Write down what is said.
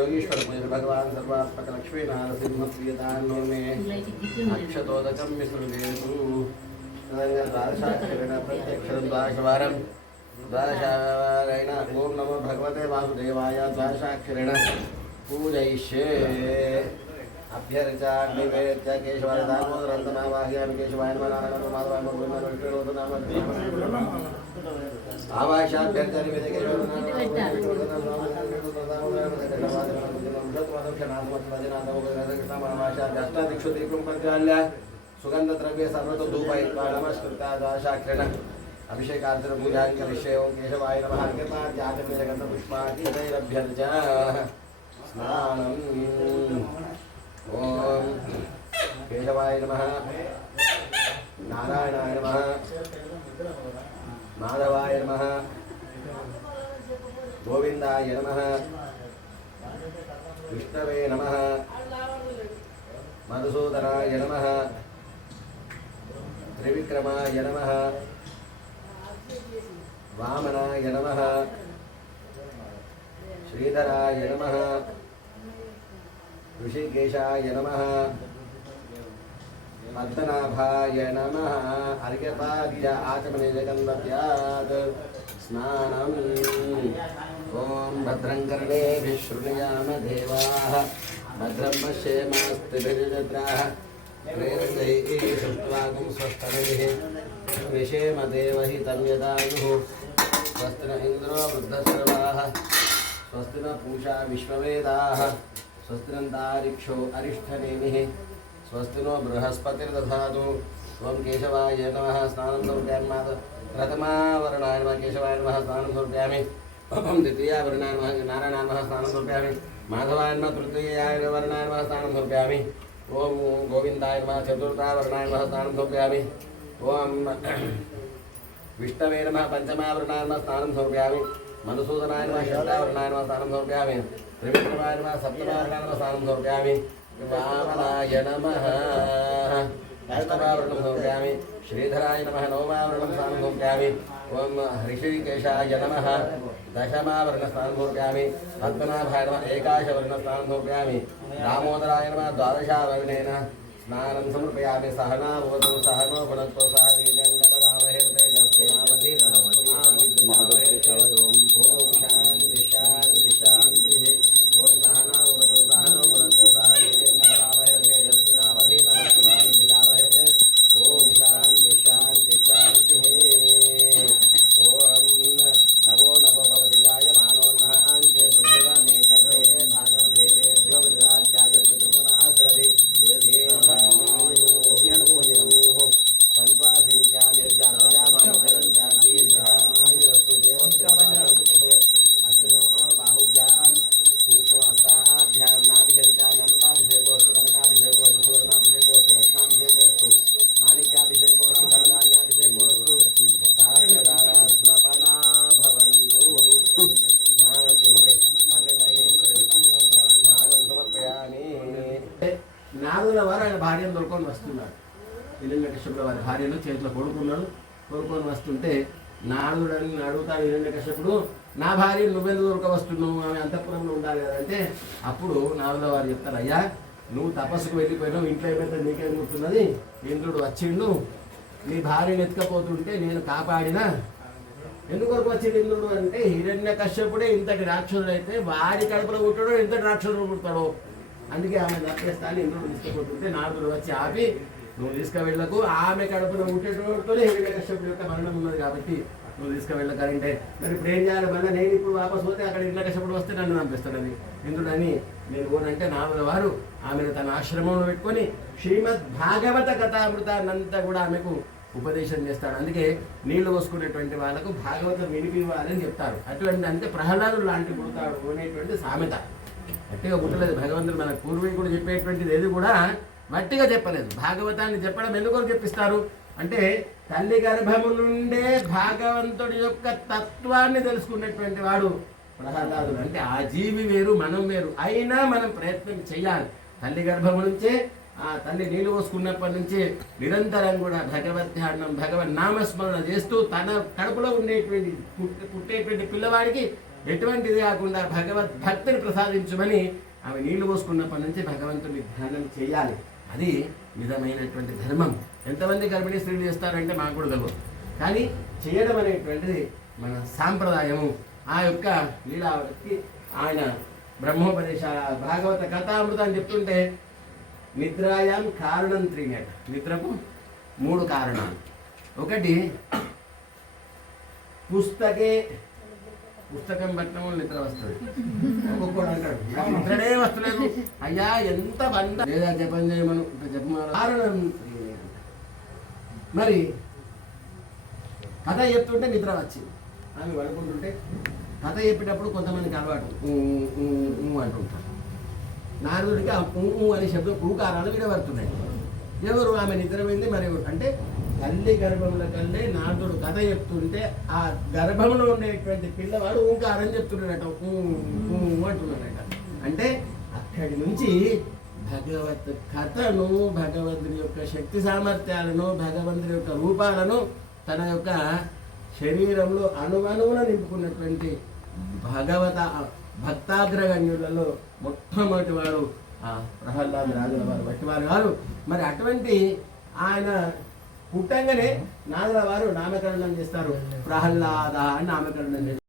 योगीश्वर पूजन भगवान सर्वात्मक लक्ष्मी नारसिंह प्रियतान्नो मे अक्षतोदकं विसृजेतु द्वादशाक्षरेण प्रत्यक्षरं द्वादशवारं द्वादशवारेण ओम नमो भगवते वासुदेवाय द्वादशाक्षरेण पूजयिष्ये अभ्यर्चा निवेद्य केशवाय दामोदरन्तमावाहयामि केशवाय नमः नारायणाय माधवाय नमः विष्णुनाम आवाहयाभ्यर्चा निवेद्य केशवाय सुगंध द्रव्य सर्वतो धूपयुक्ता द्वादशाक्षरेण अभिषेकार्चन पूजा करिष्ये ओम केशवाय नमः अर्घ्यपाद्याचमनीयगन्ध पुष्पादितैरभ्यर्चा स्नानम् ओम केशवाय नमः नारायणाय नमः माधवाय नमः गोविंदाय नमः विष्णवे नमः मधुसूदनाय नमः त्रिविक्रमाय नमः वामनाय नमः श्रीधराय नमः ऋषिकेशाय नमः पद्मनाभाय नमः अर्घ्यपाद्य आचमनीयगन्धस्यात् स्नानम् ओम भद्रं कर्णेभिः शृणुयाम देवाः भद्रं पश्येमास्तिभिर्जत्राः प्रेरयैः सुष्ट्वागुं स्वस्तनभिः विषेम देवहितं यदायुः स्वस्ति न इन्द्रो वृद्धश्रवाः स्वस्ति न पूषा विश्ववेदाः स्वस्ति नन्तारिक्षो अरिष्ठनेमिः स्वस्ति नो बृहस्पतिर्दधातु ओम केशवाय नमः स्नानं समर्पयामि प्रथमावरणाय नमः केशवाय नमः स्नानं समर्पयामि ओम द्वितीयावरणाय नमः नारायणाय नमः स्नानं समर्पयामि माधवाय नमः तृतीयाय वरणाय नमः स्नानं समर्पयामि ओम गोविंदाय नमः चतुर्थावरणाय नमः स्नानं समर्पयामि ओम विष्णवे नमः पंचमावरणाय नमः स्नानं समर्पयामि मधुसूदनाय नमः षष्ठावरणाय नमः स्नानं समर्पयामि त्रिविक्रमाय नमः सप्तमावरणाय नमः स्नानं समर्पयामि वामनाय नमः अष्टमावरणं समर्पयामि श्रीधराय नमः नवमावरणं स्नानं समर्पयामि ओम ऋषिकेशाय नमः दशमावरणं स्नानं समर्पयामि पद्मनाभाय नमः एकादशवरणं स्नानं समर्पयामि दामोदराय नमः द्वादशावरणेन स्नानं समर्पयामि सहना भवतु सहनो भुनक्तु सह वीर्यं करवावहै तेजस्विनावधीतमस्तु ओम शांति शांति शांति ओम सहना भवतु सहनो भुनक्तु सह वीर्यं करवावहै तेजस्विनावधीतमस्तु ओम शांति शांति शांति ओम नमो नमो भवति जायमानोन्नः अंके सुभगा मे चक्रे भागं देवेभ्यो विददात्याय सुभगमासरति నాలుగుల వారు ఆయన భార్యను దొరుకొని వస్తున్నాడు. హిరణ్యకశ్యపుడు వారి భార్యను చేతిలో కొడుకొని వస్తుంటే నారదుడని అడుగుతాడు హిరణ్యకశ్యపుడు, నా భార్య నువ్వెందుకు దొరక వస్తున్నావు, ఆమె అంతఃపురంలో ఉండాలి కదా అంటే అప్పుడు నారదుల వారు చెప్తారు, అయ్యా నువ్వు తపస్సుకు వెళ్ళిపోయినావు, ఇంట్లో ఏమైతే నీకేం గుర్తున్నది, ఇంద్రుడు వచ్చిండు నీ భార్యను ఎత్తుకపోతుంటే నేను కాపాడినా. ఎందుకు వచ్చిండు ఇంద్రుడు అంటే హిరణ్యకశ్యపుడే ఇంతటి రాక్షసుడు అయితే వారి కడుపులో పుట్టాడో ఎంతటి రాక్షసుడు పుడతాడో, అందుకే ఆమె నప్పేస్తాను ఇంద్రుడు తీసుకుపోతుంటే నారదుడు వచ్చి ఆపి నువ్వు తీసుకువెళ్ళకు, ఆమె కడుపులో ఉండేటోడుతోనే హిరణ్యకశ్యపుడు యొక్క మరణం ఉన్నది కాబట్టి నువ్వు తీసుకువెళ్ళకంటే మరి ఇప్పుడు ఏం చేయాలి, మళ్ళీ నేను ఇప్పుడు వాపసు పోతే అక్కడ హిరణ్యకశ్యపుడు వస్తే నన్ను చంపేస్తాడని ఇంద్రుడు అని నేను ఓనంటే నారదుల వారు ఆమెను తన ఆశ్రమంలో పెట్టుకొని శ్రీమద్ భాగవత కథామృతాన్నంతా కూడా ఆమెకు ఉపదేశం చేస్తాడు. అందుకే నీళ్లు పోసుకునేటువంటి వాళ్ళకు భాగవతం వినిపివ్వాలని చెప్తారు. అటువంటి అంటే ప్రహ్లాదుడు లాంటి పుడతాడు అనేటువంటి సామెత గట్టిగా పుట్టలేదు. భగవంతుడు మన పూర్వీకుడు చెప్పేటువంటిది ఏది కూడా గట్టిగా చెప్పలేదు. భాగవతాన్ని చెప్పడం ఎందుకు చెప్పిస్తారు అంటే తల్లి గర్భము నుండే భాగవంతుడి యొక్క తత్వాన్ని తెలుసుకున్నటువంటి వాడు ప్రహ్లాదుడు. అంటే ఆ జీవి వేరు మనం వేరు, అయినా మనం ప్రయత్నం చేయాలి. తల్లి గర్భము నుంచే ఆ తల్లి నీళ్ళు పోసుకున్నప్పటి నుంచే నిరంతరం కూడా భగవద్ ధ్యానం భగవద్ నామస్మరణ చేస్తూ తన కడుపులో ఉండేటువంటి పుట్టేటువంటి పిల్లవాడికి ఎటువంటిది కాకుండా భక్తిని ప్రసాదించమని ఆమె నీళ్లు పోసుకున్నప్పటి నుంచి భగవంతుని ధ్యానం చేయాలి. అది విధమైనటువంటి ధర్మం. ఎంతమంది గర్భిణీ స్త్రీలు చేస్తారంటే మాకు కూడా తెలియదు, కానీ చేయడం అనేటువంటిది మన సాంప్రదాయము. ఆ యొక్క లీలావతికి ఆయన బ్రహ్మోపదేశ భాగవత కథామృతం చెప్తుంటే నిద్రాయాం కారణం త్రీనేట, నిద్రకు 3 కారణాలు. ఒకటి పుస్తకం పట్టడం నిద్ర వస్తుంది. ఒక్కొక్కడు అంటాడు నాకు నిద్రనే వస్తలేదు అయ్యా, ఎంత బండ లేదా జపం చేయమను జపమాల కారణం. మరి కథ చెప్తుంటే నిద్ర వచ్చింది, ఆమె పడుకుంటుంటే కథ చెప్పేటప్పుడు కొంతమందికి అలవాటు అంటుంటారు. నారదుడికి ఆ అనే శబ్దం ఊకారాలు వినబడుతున్నాయి. ఎవరు ఆమె నిద్రపోయింది మరి అంటే తల్లి గర్భంలో కల్లే నారదుడు కథ చెప్తుంటే ఆ గర్భంలో ఉండేటువంటి పిల్లవాడు ఊంకారం చెప్తున్నాడట, అంటున్నాడట. అంటే అక్కడి నుంచి భగవత్ కథను, భగవంతుని యొక్క శక్తి సామర్థ్యాలను, భగవంతుని యొక్క రూపాలను తన యొక్క శరీరంలో అణువణువున నింపుకున్నటువంటి భక్తాగ్రగణ్యులలో మొట్టమొదటి వాడు ఆ ప్రహ్లాద రాజుల వారు వట్టివారు గారు. మరి అటువంటి ఆయన పుట్టంగానే నాదుల వారు నామకరణం చేస్తారు, ప్రహ్లాద అని నామకరణం చేస్తారు.